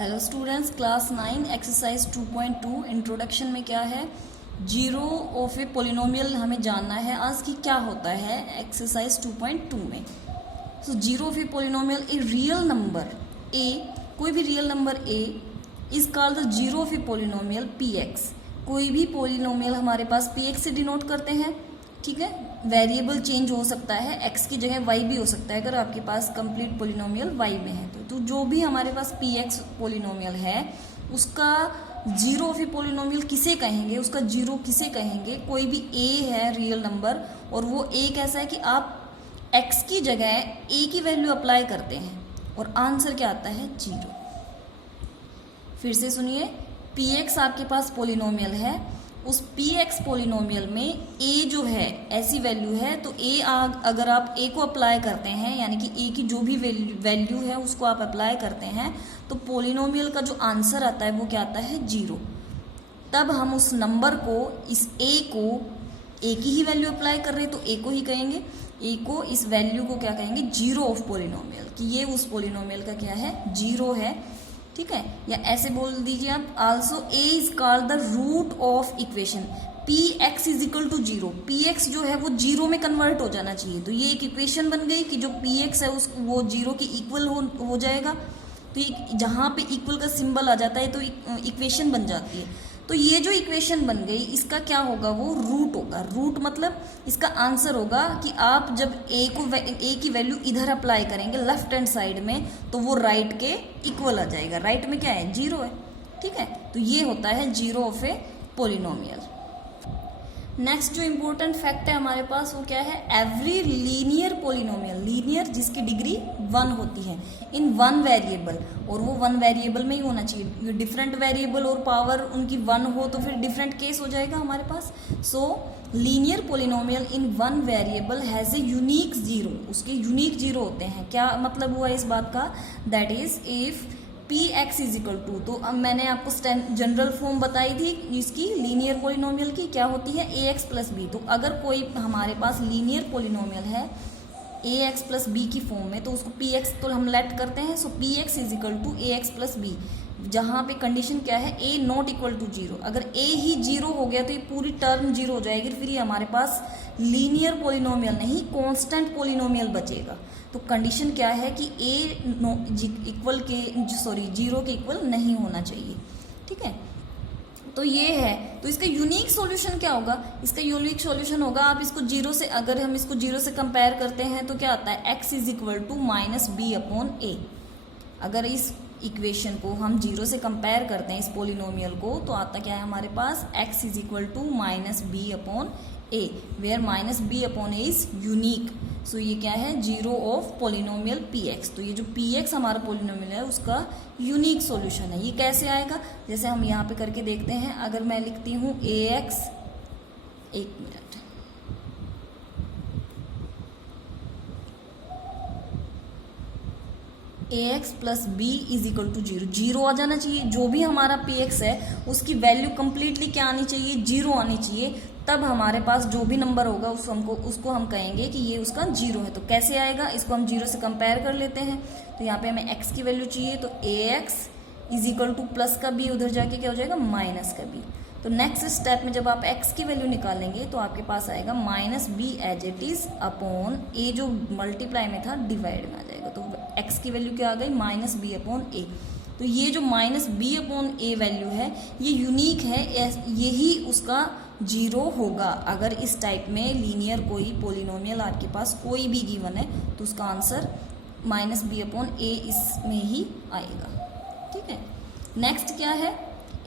Hello students, class 9 exercise 2.2 introduction में क्या है, जीरो ऑफ ए पोलिनोमियल हमें जानना है आज कि क्या होता है एक्सरसाइज 2.2 में। So zero of A polynomial a real number A, कोई भी real number A is called the zero of A polynomial P x. कोई भी पोलिनोमियल हमारे पास पी एक्स से डिनोट करते हैं, ठीक है। वेरिएबल चेंज हो सकता है, एक्स की जगह वाई भी हो सकता है अगर आपके पास कंप्लीट पोलिनोमियल वाई में है तो जो भी हमारे पास पी एक्स पोलिनोमियल है उसका जीरो ऑफ ए पोलिनोमियल किसे कहेंगे, उसका जीरो किसे कहेंगे। कोई भी ए है रियल नंबर और वो ए कैसा है कि आप एक्स की जगह ए की वैल्यू अप्लाई करते हैं और आंसर क्या आता है, जीरो। फिर से सुनिए, पी एक्स आपके पास पोलिनोमियल है, उस पी एक्स पोलिनोमियल में ए जो है ऐसी वैल्यू है तो ए अगर आप ए को अप्लाई करते हैं यानी कि ए की जो भी वैल्यू है उसको आप अप्लाई करते हैं तो पोलिनोमियल का जो आंसर आता है वो क्या आता है, जीरो। तब हम उस नंबर को, इस ए को, ए की ही वैल्यू अप्लाई कर रहे हैं तो ए को ही कहेंगे, ए को, इस वैल्यू को क्या कहेंगे, जीरो ऑफ पोलिनोमियल, कि ये उस पोलिनोमियल का क्या है, जीरो है, ठीक है। या ऐसे बोल दीजिए आप, also A is called the root of equation P X is equal to zero. P X जो है वो जीरो में कन्वर्ट हो जाना चाहिए, तो ये एक इक्वेशन बन गई कि जो पी एक्स है उस वो जीरो के इक्वल हो जाएगा। तो जहाँ पे इक्वल का सिंबल आ जाता है तो इक्वेशन बन जाती है। तो ये जो इक्वेशन बन गई इसका क्या होगा, वो रूट होगा। रूट मतलब इसका आंसर होगा कि आप जब ए की वैल्यू इधर अप्लाई करेंगे लेफ्ट हैंड साइड में तो वो राइट के इक्वल आ जाएगा। राइट में क्या है, जीरो है, ठीक है। तो ये होता है zero of A polynomial. Next जो इंपॉर्टेंट फैक्ट है हमारे पास वो क्या है, एवरी लीनियर पोलिनोमियल, लीनियर जिसकी डिग्री 1 होती है, इन वन वेरिएबल, और वो वन वेरिएबल में ही होना चाहिए। डिफरेंट वेरिएबल और पावर उनकी 1 हो तो फिर डिफरेंट केस हो जाएगा हमारे पास। So linear polynomial in one variable has a unique zero, उसके यूनिक जीरो होते हैं। क्या मतलब हुआ इस बात का, that is if P X is equal to, तो अब मैंने आपको जनरल फॉर्म बताई थी इसकी लीनियर पोलिनोमियल की, क्या होती है, ए एक्स प्लस बी। तो अगर कोई हमारे पास लीनियर पोलिनोमियल है ए एक्स प्लस बी की फॉर्म में तो उसको पी एक्स तो हम लेट करते हैं। So P X is equal to A X plus B, जहाँ पे कंडीशन क्या है, A not equal to zero. अगर ए ही जीरो हो गया तो ये पूरी टर्म जीरो हो जाएगी, फिर ये हमारे पास लीनियर पोलिनोमियल नहीं कांस्टेंट पोलिनोमियल बचेगा। तो कंडीशन क्या है कि ए जीरो के इक्वल नहीं होना चाहिए, ठीक है। तो ये है, तो इसका यूनिक सॉल्यूशन क्या होगा, इसका यूनिक सॉल्यूशन होगा, आप इसको जीरो से, अगर हम इसको जीरो से कंपेयर करते हैं तो क्या आता है, X is equal to minus B upon A. अगर इस इक्वेशन को हम जीरो से कंपेयर करते हैं इस पोलिनोमियल को तो आता क्या है हमारे पास, X is equal to minus B upon A, where minus B upon A is unique. So ये क्या है, zero of polynomial P X. तो ये जो पी एक्स हमारा पोलिनोमियल है उसका यूनिक सॉल्यूशन है। ये कैसे आएगा, जैसे हम यहाँ पे करके देखते हैं। अगर मैं लिखती हूँ ए एक्स, एक minute, A X plus B is equal to zero, zero आ जाना चाहिए। जो भी हमारा पी एक्स है उसकी वैल्यू कंप्लीटली क्या आनी चाहिए, जीरो आनी चाहिए। तब हमारे पास जो भी नंबर होगा उसको हम कहेंगे कि ये उसका जीरो है। तो कैसे आएगा, इसको हम जीरो से कंपेयर कर लेते हैं। तो यहाँ पे हमें एक्स की वैल्यू चाहिए, तो A X is equal to plus का बी, उधर जाके क्या हो जाएगा, माइनस का बी। तो नेक्स्ट स्टेप में जब आप x की वैल्यू निकालेंगे तो आपके पास आएगा minus B as it is upon A, जो मल्टीप्लाई में था डिवाइड में आ जाएगा। तो x की वैल्यू क्या आ गई, माइनस बी अपॉन ए। तो ये जो माइनस बी अपॉन ए वैल्यू है ये यूनिक है, यही उसका जीरो होगा। अगर इस टाइप में लीनियर कोई पोलिनोमियल आपके पास कोई भी गिवन है तो उसका answer minus B upon A इसमें ही आएगा, ठीक है। नेक्स्ट क्या है,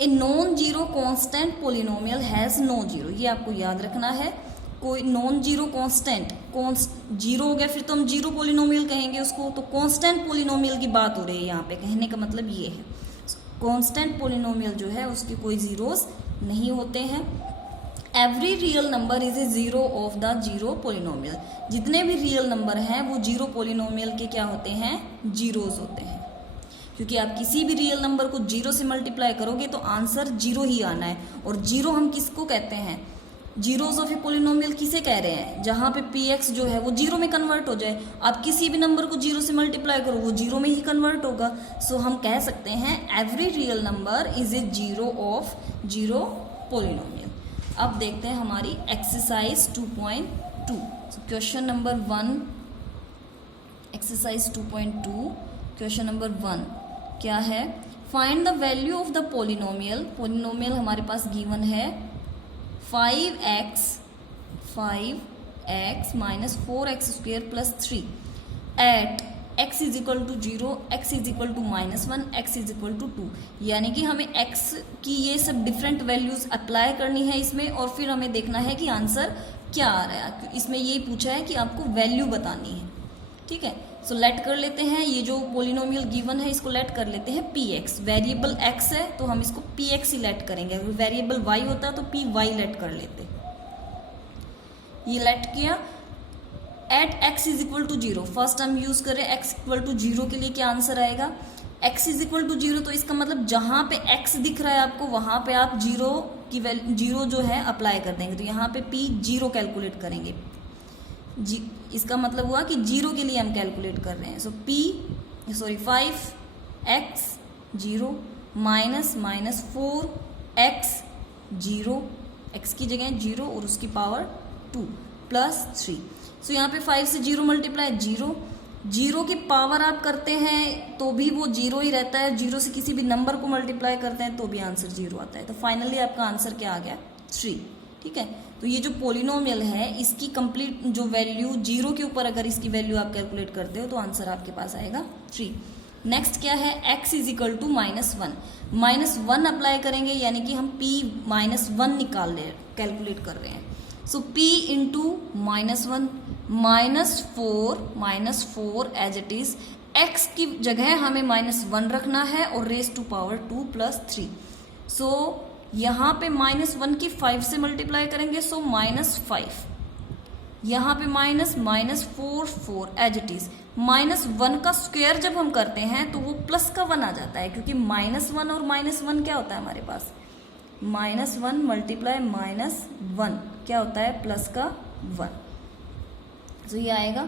a non zero constant polynomial has no zero. ये आपको याद रखना है, कोई नॉन जीरो कांस्टेंट, जीरो हो गया फिर तो हम जीरो पोलिनोमियल कहेंगे उसको। तो कांस्टेंट पोलिनोमियल की बात हो रही है यहाँ पे, कहने का मतलब ये है कांस्टेंट पोलिनोमियल जो है उसके कोई जीरोस नहीं होते हैं। Every real number is a zero of the zero polynomial, जितने भी रियल नंबर हैं वो जीरो पोलिनोमियल के क्या होते हैं, जीरोज होते हैं। क्योंकि आप किसी भी रियल नंबर को जीरो से मल्टीप्लाई करोगे तो आंसर जीरो ही आना है। और जीरो हम किसको कहते हैं, जीरोस ऑफ ए पोलिनोमियल किसे कह रहे हैं, जहां पे पी एक्स जो है वो जीरो में कन्वर्ट हो जाए। आप किसी भी नंबर को जीरो से मल्टीप्लाई करो वो जीरो में ही कन्वर्ट होगा। सो हम कह सकते हैं every real number is a zero of zero polynomial. अब देखते हैं हमारी exercise 2.2। Question number 1, exercise 2.2 question number 1 क्या है, find the value of the polynomial. Polynomial हमारे पास गिवन है 5x minus 4x² plus 3 at x is equal to 0, x is equal to -1, x is equal to 2। यानी कि हमें x की ये सब डिफरेंट वैल्यूज अप्लाई करनी है इसमें, और फिर हमें देखना है कि आंसर क्या आ रहा है। इसमें यही पूछा है कि आपको वैल्यू बतानी है। ठीक है, सो लेट कर लेते हैं, ये जो पोलिनोमियल गिवन है इसको लेट कर लेते हैं px। वेरिएबल x है तो हम इसको px ही लेट करेंगे। अगर वेरिएबल y होता तो py लेट कर लेते। ये लेट किया at x is equal to 0। First हम यूज करें x इक्वल टू 0 के लिए, क्या आंसर आएगा, x इज इक्वल टू 0। तो इसका मतलब जहां पे x दिख रहा है आपको वहां पे आप जीरो की वैल्यू, जीरो जो है अप्लाई कर देंगे। तो यहाँ पे p 0 कैलकुलेट करेंगे। इसका मतलब हुआ कि जीरो के लिए हम कैलकुलेट कर रहे हैं। सो 5x 0 माइनस 4x 0, x की जगह 0 और उसकी पावर 2 प्लस 3। सो यहाँ पे 5 से 0 मल्टीप्लाई 0, 0 की पावर आप करते हैं तो भी वो 0 ही रहता है। 0 से किसी भी नंबर को मल्टीप्लाई करते हैं तो भी आंसर 0 आता है। तो फाइनली आपका आंसर क्या आ गया, 3। ठीक है, तो ये जो पोलिनोमियल है इसकी कंप्लीट जो वैल्यू 0 के ऊपर अगर इसकी वैल्यू आप कैलकुलेट करते हो तो आंसर आपके पास आएगा 3। नेक्स्ट क्या है, x is equal to -1। -1 apply करेंगे यानी कि हम p -1 निकाल रहे, कैलकुलेट कर रहे हैं। So p into -1 -4 as it is, x की जगह हमें -1 रखना है और raise to power 2 plus 3। So यहाँ पे -1 की 5 से मल्टीप्लाई करेंगे, सो -5। यहाँ पे -4 एज इट इज। -1 का स्क्वायर जब हम करते हैं तो वो प्लस का 1 आ जाता है, क्योंकि -1 और -1 क्या होता है हमारे पास, -1 मल्टीप्लाई -1 क्या होता है, प्लस का 1। तो ये आएगा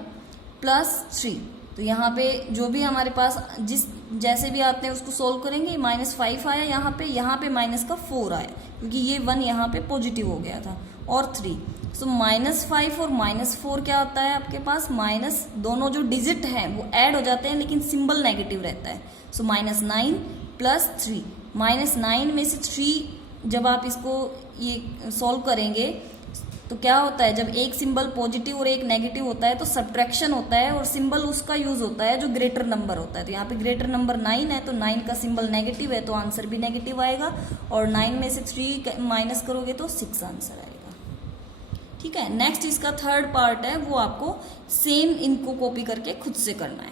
प्लस 3। तो यहाँ पे जो भी हमारे पास जैसे भी आते हैं उसको सोल्व करेंगे। -5 आया यहाँ पे माइनस का 4 आया, क्योंकि ये 1 यहाँ पे पॉजिटिव हो गया था, और 3। सो -5 और -4 क्या होता है आपके पास, माइनस, दोनों जो डिजिट हैं वो ऐड हो जाते हैं लेकिन सिंबल नेगेटिव रहता है। सो -9 प्लस 3, -9 में से 3 जब आप इसको ये सॉल्व करेंगे तो क्या होता है, जब एक सिंबल पॉजिटिव और एक नेगेटिव होता है तो सब्ट्रैक्शन होता है, और सिंबल उसका यूज होता है जो ग्रेटर नंबर होता है। तो यहाँ पे ग्रेटर नंबर 9 है तो 9 का सिंबल नेगेटिव है तो आंसर भी नेगेटिव आएगा, और 9 में से 3 माइनस करोगे तो 6 आंसर आएगा। ठीक है, नेक्स्ट इसका थर्ड पार्ट है, वो आपको सेम इनको कॉपी करके खुद से करना है।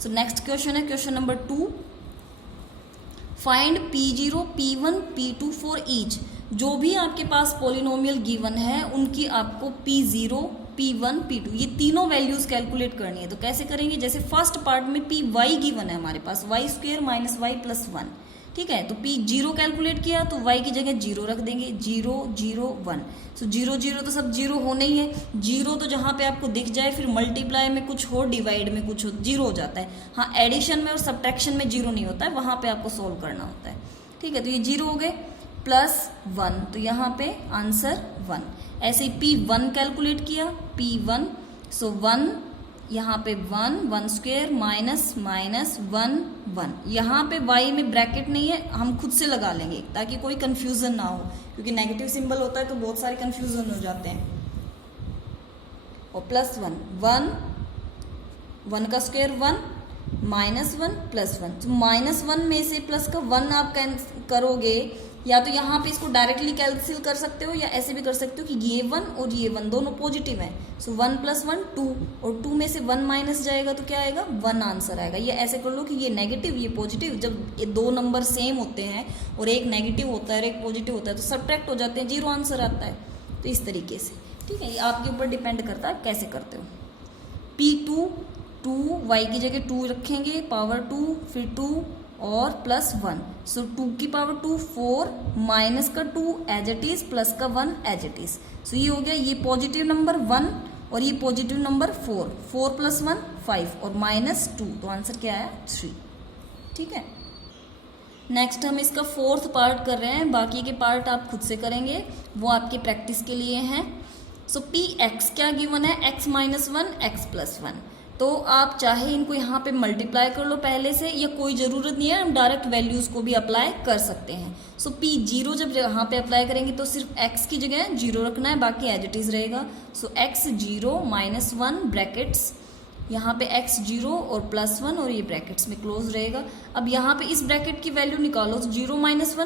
सो नेक्स्ट क्वेश्चन है question number 2, find P0 P1 P2 for each. जो भी आपके पास पोलिनोमियल गिवन है उनकी आपको P0 P1 P2 ये तीनों वैल्यूज कैलकुलेट करनी है। तो कैसे करेंगे, जैसे फर्स्ट पार्ट में Py गिवन है हमारे पास, y² माइनस y प्लस 1। ठीक है, तो P0 कैलकुलेट किया तो y की जगह 0 रख देंगे, 0 0 1। सो 0 0 तो सब 0 होने ही है। 0 तो जहाँ पे आपको दिख जाए, फिर मल्टीप्लाई में कुछ हो, डिवाइड में कुछ हो, 0 हो जाता है। हाँ, एडिशन में और सब्ट्रैक्शन में 0 नहीं होता है, वहाँ पे आपको सोल्व करना होता है। ठीक है, तो ये 0 हो गए, प्लस 1, तो यहाँ पे आंसर 1। ऐसे ही P1 कैलकुलेट किया, P1, सो 1 यहाँ पे 1² माइनस 1 1। यहाँ पे y में ब्रैकेट नहीं है, हम खुद से लगा लेंगे ताकि कोई कंफ्यूजन ना हो, क्योंकि नेगेटिव सिंबल होता है तो बहुत सारे कंफ्यूजन हो जाते हैं। और प्लस 1 1 का स्क्वायर 1 -1 प्लस 1। तो -1 में से प्लस का 1 आप करोगे, या तो यहाँ पे इसको डायरेक्टली कैंसिल कर सकते हो या ऐसे भी कर सकते हो कि ये 1 और ये 1 दोनों पॉजिटिव है। सो 1 + 1 2, और 2 में से 1 माइनस जाएगा तो क्या आएगा, 1 आंसर आएगा। ये ऐसे कर लो कि ये नेगेटिव ये पॉजिटिव, जब ये दो नंबर सेम होते हैं और एक नेगेटिव होता है और एक पॉजिटिव होता है तो सब्ट्रैक्ट हो जाते हैं, 0 आंसर आता है। तो इस तरीके से, ठीक है, ये आपके ऊपर डिपेंड करता है कैसे करते हो। P2 2 y की जगह 2 रखेंगे, पावर 2, फिर 2 और प्लस 1। सो 2 की पावर 2 4 माइनस का 2 एज इट इज प्लस का 1 एज इट इज। सो ये हो गया, ये पॉजिटिव नंबर 1 और ये पॉजिटिव नंबर 4, 4 प्लस 1 5 और माइनस 2, तो आंसर क्या आया 3। ठीक है, नेक्स्ट हम इसका फोर्थ पार्ट कर रहे हैं, बाकी के पार्ट आप खुद से करेंगे, वो आपके प्रैक्टिस के लिए हैं। सो पी एक्स क्या गिवन है, एक्स माइनस 1 एक्स प्लस 1। तो आप चाहे इनको यहाँ पे मल्टीप्लाई कर लो पहले से, या कोई ज़रूरत नहीं है, हम डायरेक्ट वैल्यूज़ को भी अप्लाई कर सकते हैं। सो पी जीरो जब यहाँ पे अप्लाई करेंगे तो सिर्फ एक्स की जगह जीरो रखना है, बाकी एज इट इज़ रहेगा। सो एक्स जीरो माइनस 1 ब्रैकेट्स, यहाँ पे x 0 और प्लस 1 और ये ब्रैकेट्स में क्लोज रहेगा। अब यहाँ पे इस ब्रैकेट की वैल्यू निकालो, तो 0 माइनस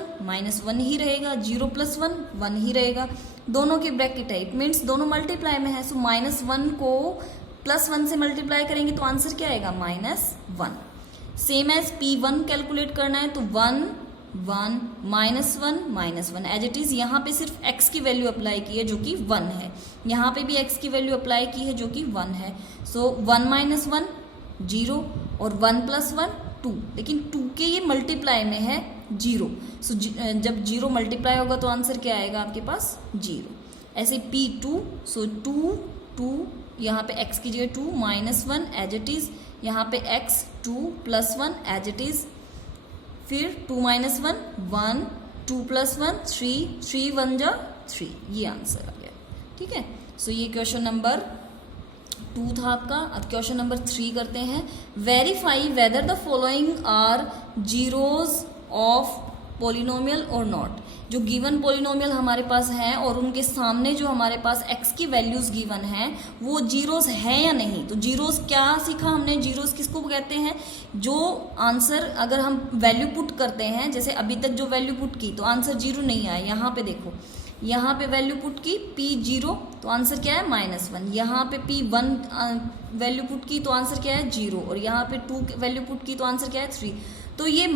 1 ही रहेगा, 0 प्लस 1 1 ही रहेगा, दोनों के ब्रैकेट है, इट मीन्स दोनों मल्टीप्लाई में है। सो माइनस 1 को प्लस 1 से मल्टीप्लाई करेंगे तो आंसर क्या आएगा -1। सेम एज P1 कैलकुलेट करना है तो 1 1 -1 एज इट इज, यहाँ पे सिर्फ x की वैल्यू अप्लाई की है जो कि 1 है, यहाँ पे भी x की वैल्यू अप्लाई की है जो कि 1 है। सो 1 - 1 0 और 1 + 1 2, लेकिन 2 के ये मल्टीप्लाई में है 0। सो जब 0 मल्टीप्लाई होगा तो आंसर क्या आएगा आपके पास 0। ऐसे P2, सो 2 2 यहाँ पे x की जगह 2 -1 एज इट इज, यहाँ पे x 2 + 1 एज इट इज, फिर 2 - 1 1 2 + 1 3 3 1 जा 3, ये आंसर आ गया। ठीक है, सो ये क्वेश्चन नंबर 2 था आपका। अब क्वेश्चन नंबर 3 करते हैं। Verify whether the following are zeros of polynomial और नॉट। जो गिवन पोलिनोमियल हमारे पास हैं और उनके सामने जो हमारे पास x की वैल्यूज गिवन हैं वो जीरोस है या नहीं। तो जीरोस क्या सीखा हमने, जीरोस किसको कहते हैं, जो आंसर अगर हम वैल्यू पुट करते हैं, जैसे अभी तक जो वैल्यू पुट की तो आंसर 0 नहीं आया। यहाँ पे देखो, यहाँ पे वैल्यू पुट की P0 तो आंसर क्या है -1, यहाँ पे P1 वैल्यू पुट की तो आंसर क्या है 0, और यहाँ पे 2 वैल्यू पुट की तो आंसर क्या है 3। तो ये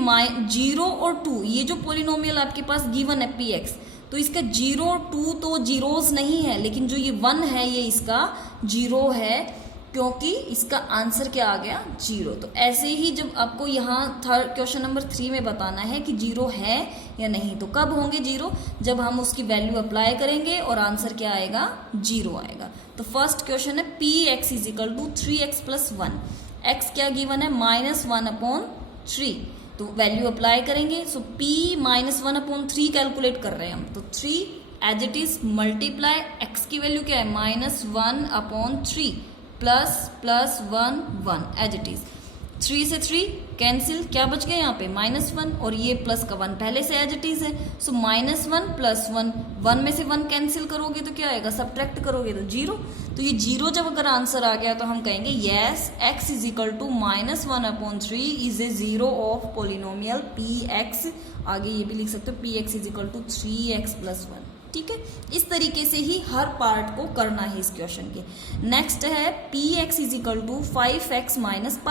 0 और 2, ये जो पोलिनोमियल आपके पास गिवन है Px, तो इसका 0 और 2 तो जीरोस नहीं है, लेकिन जो ये 1 है ये इसका 0 है, क्योंकि इसका आंसर क्या आ गया 0। तो ऐसे ही जब आपको यहाँ थर्ड क्वेश्चन नंबर 3 में बताना है कि 0 है या नहीं, तो कब होंगे 0, जब हम उसकी वैल्यू अप्लाई करेंगे और आंसर क्या आएगा 0 आएगा। तो फर्स्ट क्वेश्चन है Px = 3x + 1। x क्या गिवन है -1/3, तो वैल्यू अप्लाई करेंगे। सो P -1/3 कैलकुलेट कर रहे हैं हम, तो 3 as it is multiply x की वैल्यू क्या है -1/3 प्लस 1 1 एज इट इज, 3 से 3 कैंसिल, क्या बच गया यहाँ पे -1 और ये प्लस का 1 पहले से एज इट इज है। सो -1 + 1, 1 में से 1 कैंसिल करोगे तो क्या आएगा, सब्ट्रैक्ट करोगे तो 0। तो ये 0 जब अगर आंसर आ गया तो हम कहेंगे yes x = -1/3 is a 0 of polynomial Px। आगे ये भी लिख सकते हो Px = 3x + 1। ठीक है, इस तरीके से ही हर पार्ट को करना है इस क्वेश्चन के। नेक्स्ट है Px = 5x - π,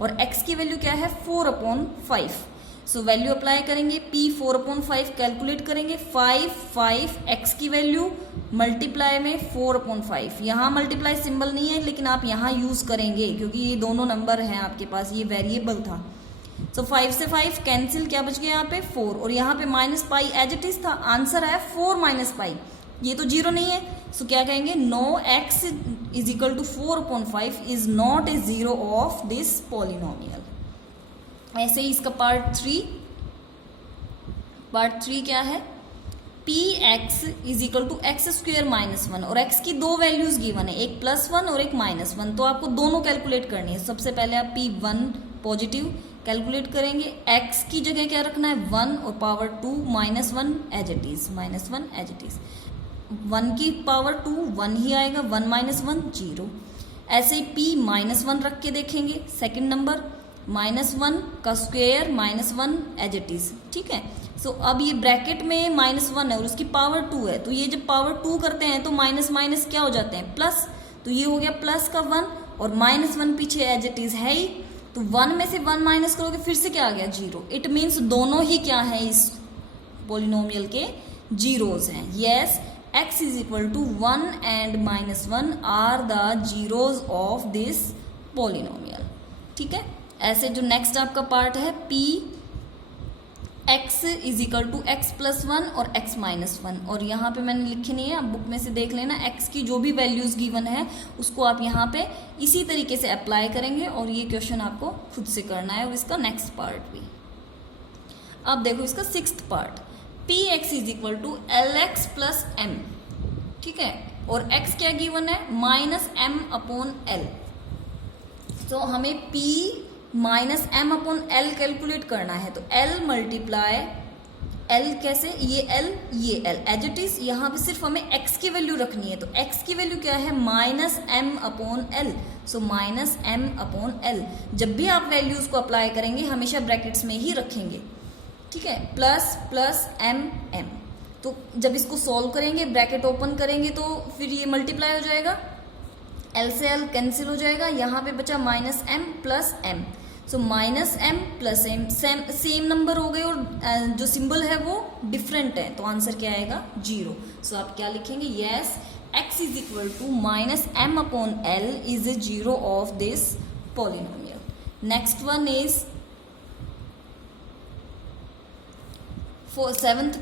और x की वैल्यू क्या है 4/5। सो वैल्यू अप्लाई करेंगे, P 4/5 कैलकुलेट करेंगे, 5 x की वैल्यू मल्टीप्लाई में 4/5। यहाँ मल्टीप्लाई सिंबल नहीं है, लेकिन आप यहाँ यूज करेंगे क्योंकि ये दोनों नंबर हैं आपके पास, ये वेरिएबल था। सो 5 से 5 कैंसिल, क्या बच गया यहाँ पे 4, और यहाँ पे -π एज इट इज था, आंसर है 4 - π, ये तो 0 नहीं है। सो क्या कहेंगे, no x = 4/5 is not a 0 of this polynomial. ऐसे ही इसका पार्ट 3 क्या है, Px = x² - 1, और x की 2 वैल्यूज गिवन है, एक +1 और एक -1, तो आपको दोनों कैलकुलेट करनी है। सबसे पहले आप P1 पॉजिटिव कैलकुलेट करेंगे, x की जगह क्या रखना है 1 और power 2 -1 as it is, -1 as it is, 1 की पावर 2 1 ही आएगा, 1 - 1 0। ऐसे ही P -1 रख के देखेंगे, सेकंड नंबर -1 का स्क्वायर -1 एज इट इज। ठीक है, सो अब ये ब्रैकेट में -1 है और उसकी पावर 2 है, तो ये जब पावर 2 करते हैं तो माइनस क्या हो जाते हैं प्लस, तो ये हो गया प्लस का 1 और -1 पीछे एज इट इज है ही, तो 1 में से 1 माइनस करोगे फिर से क्या आ गया 0। इट मीन्स दोनों ही क्या है इस पोलिनोमियल के जीरोज हैं। Yes, x = 1 and -1 are the zeros of this polynomial. ठीक है, ऐसे जो नेक्स्ट आपका पार्ट है P X is equal to X plus one और एक्स माइनस वन, और यहाँ पे मैंने लिखी नहीं है, आप बुक में से देख लेना। एक्स की जो भी वैल्यूज गिवन है उसको आप यहाँ पे इसी तरीके से अप्लाई करेंगे, और ये क्वेश्चन आपको खुद से करना है, और इसका नेक्स्ट पार्ट भी। अब देखो इसका sixth part, P X is equal to L X plus M, ठीक है, और x क्या गिवन है, माइनस एम अपॉन एल। तो हमें p minus M upon L calculate करना है, तो l मल्टीप्लाई l कैसे, ये l एज इट इज, यहाँ पे सिर्फ हमें x की वैल्यू रखनी है, तो x की वैल्यू क्या है, minus M upon L, so minus M upon L. जब भी आप वैल्यूज को अप्लाई करेंगे हमेशा ब्रैकेट्स में ही रखेंगे, ठीक है, प्लस प्लस एम एम। तो जब इसको सॉल्व करेंगे, ब्रैकेट ओपन करेंगे, तो फिर ये मल्टीप्लाई हो जाएगा, एल से एल कैंसिल हो जाएगा, यहाँ पे बचा minus M plus M, so minus M plus M, same number हो गए, और जो सिंबल है वो डिफरेंट है, तो आंसर क्या आएगा, 0। सो आप क्या लिखेंगे, yes x is equal to minus M upon L is a 0 of this polynomial. Next one is for seventh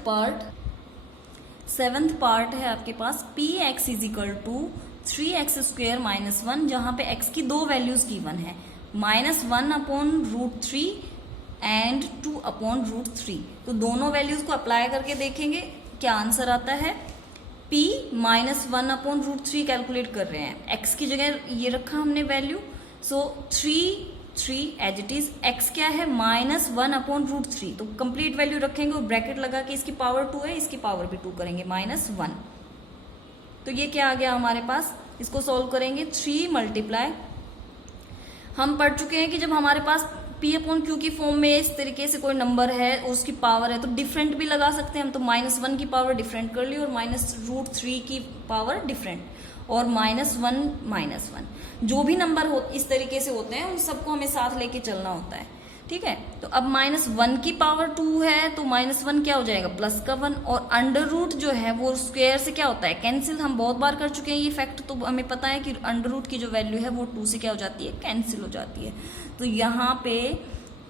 part है आपके पास, P X is equal to 3x square minus 1, जहां पे x की दो वैल्यूज गिवन है, minus 1 upon root 3 and 2 upon root 3। तो दोनों वैल्यूज को अप्लाई करके देखेंगे क्या आंसर आता है। p minus 1 upon root 3 calculate कर रहे हैं, x की जगह ये रखा हमने value, so 3 as it is, x क्या है, माइनस 1 अपॉन रूट 3, तो कंप्लीट वैल्यू रखेंगे और ब्रैकेट लगा के इसकी पावर 2 है, इसकी पावर भी 2 करेंगे, माइनस 1। तो ये क्या आ गया हमारे पास, इसको सॉल्व करेंगे, 3 मल्टीप्लाई, हम पढ़ चुके हैं कि जब हमारे पास p अपॉन क्यू की फॉर्म में इस तरीके से कोई नंबर है और उसकी पावर है तो डिफरेंट भी लगा सकते हैं हम, तो माइनस 1 की पावर डिफरेंट कर ली और माइनस रूट 3 की पावर डिफरेंट, और माइनस 1 जो भी नंबर हो इस तरीके से होते हैं उन सबको हमें साथ लेके चलना होता है, ठीक है। तो अब माइनस 1 की पावर 2 है, तो माइनस 1 क्या हो जाएगा, प्लस का 1, और अंडर रूट जो है वो स्क्वायर से क्या होता है, कैंसिल। हम बहुत बार कर चुके हैं ये फैक्ट, तो हमें पता है कि अंडर रूट की जो वैल्यू है वो 2 से क्या हो जाती है, कैंसिल हो जाती है। तो यहाँ पे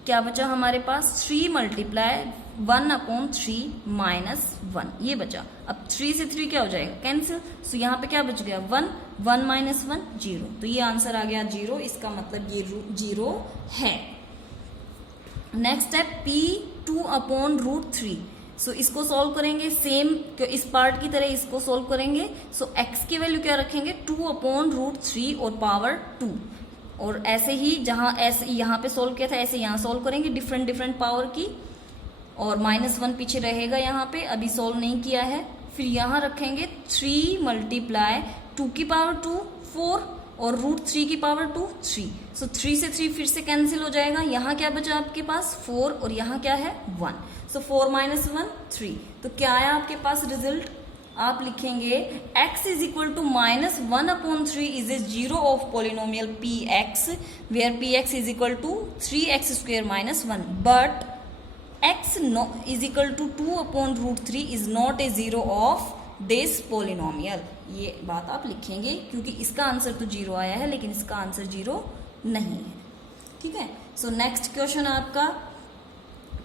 क्या बचा हमारे पास, 3 मल्टीप्लाई 1 अपॉन 3 माइनस 1, ये बचा। अब 3 से 3 क्या हो जाएगा, कैंसिल, सो यहाँ पे क्या बच गया, 1 माइनस 1 0, तो ये आंसर आ गया 0, इसका मतलब ये 0 है। नेक्स्ट है p 2 अपॉन रूट 3, सो इसको सॉल्व करेंगे सेम इस पार्ट की तरह इसको सॉल्व करेंगे, सो x की वैल्यू क्या रखेंगे, 2 अपॉन रूट 3 और पावर 2, और ऐसे ही जहां ऐसे यहाँ पे सॉल्व किया था ऐसे यहाँ सॉल्व करेंगे डिफरेंट पावर की, और माइनस 1 पीछे रहेगा यहाँ पे, अभी सॉल्व नहीं किया है। फिर यहाँ रखेंगे 3 मल्टीप्लाई 2 की पावर 2 4 और रूट 3 की पावर 2 3, सो 3 से 3 फिर से कैंसिल हो जाएगा, यहाँ क्या बचा आपके पास 4 और यहाँ क्या है 1, सो 4 माइनस 1 3। तो क्या आया आपके पास रिजल्ट, आप लिखेंगे x is equal to minus 1 upon 3 is a 0 of polynomial px, where px is equal to 3x square minus 1, but x is equal to 2 upon root 3 is not a 0 of this polynomial. ये बात आप लिखेंगे क्योंकि इसका answer तो 0 आया है लेकिन इसका आंसर 0 नहीं है, ठीक है। सो नेक्स्ट क्वेश्चन आपका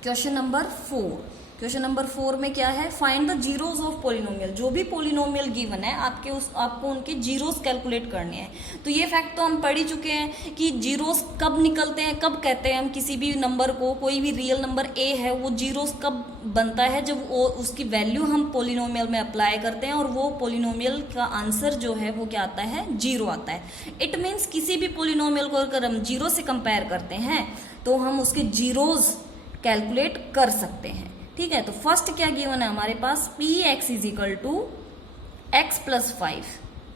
क्वेश्चन नंबर 4। क्वेश्चन नंबर 4 में क्या है, find the zeros of polynomial. जो भी पोलिनोमियल गिवन है आपको उनके जीरोस कैलकुलेट करने हैं। तो ये फैक्ट तो हम पढ़ ही चुके हैं कि जीरोस कब निकलते हैं, कब कहते हैं हम किसी भी नंबर को, कोई भी रियल नंबर a है वो जीरोस कब बनता है, जब वो उसकी वैल्यू हम पोलिनोमियल में अप्लाई करते हैं और वो पोलिनोमियल का आंसर जो है वो क्या आता है, 0 आता है। इट मीन्स किसी भी पोलिनोमियल को अगर हम 0 से कंपेयर करते हैं तो हम उसके जीरोस कैलकुलेट कर सकते हैं, ठीक है। तो फर्स्ट क्या गिवन है हमारे पास, P X is equal to X plus 5,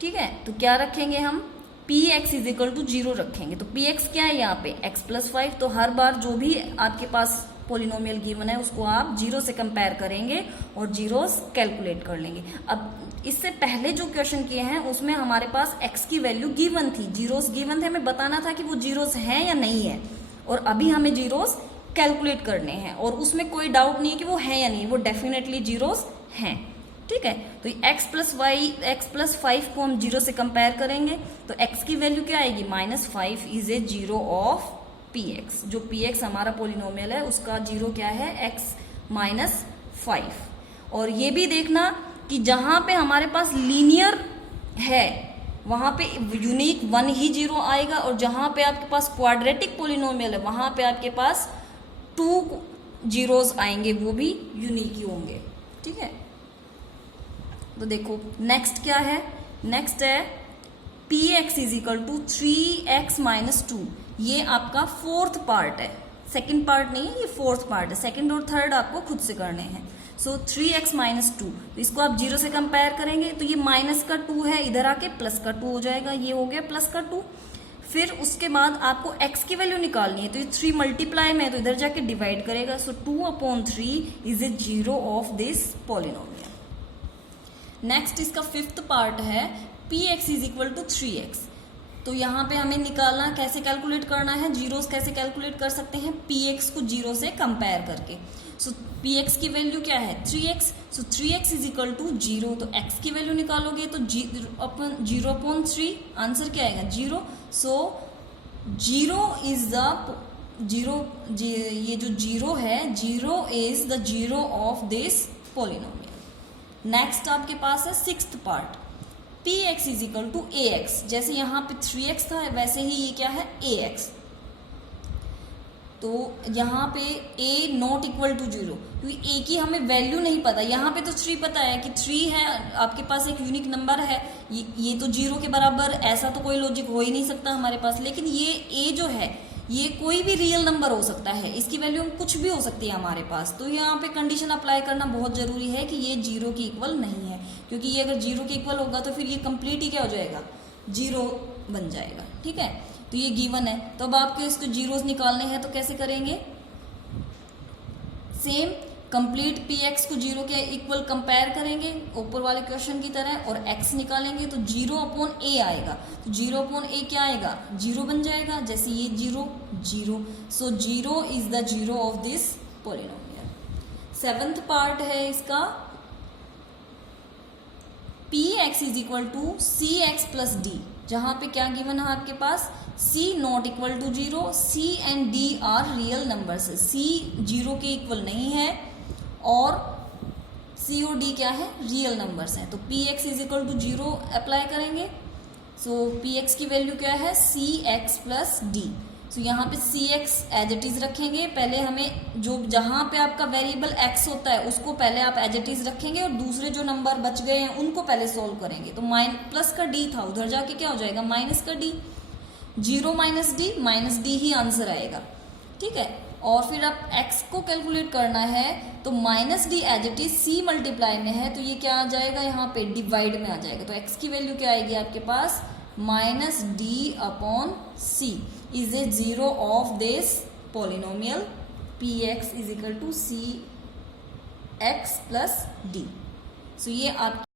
ठीक है। तो क्या रखेंगे हम, P X is equal to 0 रखेंगे। तो पी एक्स क्या है यहाँ पे, एक्स प्लस 5। तो हर बार जो भी आपके पास पोलिनोमियल गिवन है उसको आप 0 से कंपेयर करेंगे और जीरोस कैलकुलेट कर लेंगे। अब इससे पहले जो क्वेश्चन किए हैं उसमें हमारे पास एक्स की वैल्यू गिवन थी, जीरोस गिवन थे, हमें बताना था कि वो जीरोस हैं या नहीं है, और अभी हमें जीरोस कैलकुलेट करने हैं और उसमें कोई डाउट नहीं है कि वो है या नहीं, वो डेफिनेटली जीरोस हैं, ठीक है। तो x प्लस 5 को हम 0 से कंपेयर करेंगे तो x की वैल्यू क्या आएगी, -5 इज ए 0 ऑफ px, जो px हमारा पोलिनोमियल है उसका जीरो क्या है, x माइनस 5। और ये भी देखना कि जहां पे हमारे पास लीनियर है वहां पे यूनिक 1 ही जीरो आएगा, और जहां पे आपके पास क्वाड्रेटिक पोलिनोमियल है वहां पे आपके पास 2 जीरोस आएंगे, वो भी यूनिक ही होंगे। ठीक है, तो देखो नेक्स्ट क्या है, नेक्स्ट है px is equal to 3x minus 2। ये आपका फोर्थ पार्ट है, सेकेंड पार्ट नहीं है, ये फोर्थ पार्ट है। सेकेंड और थर्ड आपको खुद से करने हैं। सो 3x माइनस 2, तो इसको आप जीरो से कंपेयर करेंगे तो ये माइनस का 2 है, इधर आके प्लस का 2 हो जाएगा, ये हो गया प्लस का 2। फिर उसके बाद आपको x की वैल्यू निकालनी है, तो ये 3 मल्टीप्लाई में है तो इधर जाके डिवाइड करेगा। So 2/3 is a zero of this polynomial. Next इसका फिफ्थ पार्ट है px is equal to 3x। तो यहाँ पे हमें निकालना, कैसे कैलकुलेट करना है, जीरोस कैसे कैलकुलेट कर सकते हैं, px को जीरो से कंपेयर करके। सो px की वैल्यू क्या है 3x, so 3x is equal to 0, तो x की वैल्यू निकालोगे तो 0/3, आंसर क्या आएगा 0। सो 0 इज द जीरो, ये जो 0 है 0 is the zero of this polynomial. Next आपके पास है sixth part, px is equal to ax। जैसे यहाँ पे 3x था वैसे ही ये क्या है ax। तो यहाँ पे a नॉट इक्वल टू 0, क्योंकि a की हमें वैल्यू नहीं पता। यहाँ पे तो 3 पता है कि 3 है, आपके पास एक यूनिक नंबर है, ये तो 0 के बराबर, ऐसा तो कोई लॉजिक हो ही नहीं सकता हमारे पास। लेकिन ये a जो है ये कोई भी रियल नंबर हो सकता है, इसकी वैल्यू कुछ भी हो सकती है हमारे पास। तो यहाँ पे कंडीशन अप्लाई करना बहुत जरूरी है कि ये 0 के इक्वल नहीं है, क्योंकि ये अगर 0 के इक्वल होगा तो फिर ये कंप्लीट ही क्या हो जाएगा, 0 बन जाएगा। ठीक है, तो ये गिवन है। तो अब आपको इसको जीरोस निकालने हैं तो कैसे करेंगे, सेम कंप्लीट px को 0 के इक्वल कंपेयर करेंगे ऊपर वाले क्वेश्चन की तरह, और x निकालेंगे तो 0/a आएगा। तो 0/a क्या आएगा, 0 बन जाएगा। जैसे ये 0 0, so 0 is the zero of this polynomial. Seventh part है इसका px is equal to cx plus D. जहां पे क्या गिवन है आपके पास, c not equal to 0, c and d are real numbers. c 0 के इक्वल नहीं है और c और d क्या है, रियल नंबर्स हैं। तो px is equal to 0 apply करेंगे। सो px की वैल्यू क्या है, cx प्लस डी। सो यहाँ पे cx एज इट इज रखेंगे। पहले हमें जो जहां पे आपका वेरिएबल x होता है उसको पहले आप एज इट इज रखेंगे, और दूसरे जो नंबर बच गए हैं उनको पहले सोल्व करेंगे। तो प्लस का d था, उधर जाके क्या हो जाएगा, माइनस का d। 0 minus D, minus D ही आंसर आएगा। ठीक है, और फिर आप x को कैलकुलेट करना है तो minus D as it is c multiply में है, तो ये क्या आ जाएगा, यहाँ पे डिवाइड में आ जाएगा। तो x की वैल्यू क्या आएगी आपके पास, minus D upon C is a zero of this polynomial px is equal to cx plus D. So ये आपकी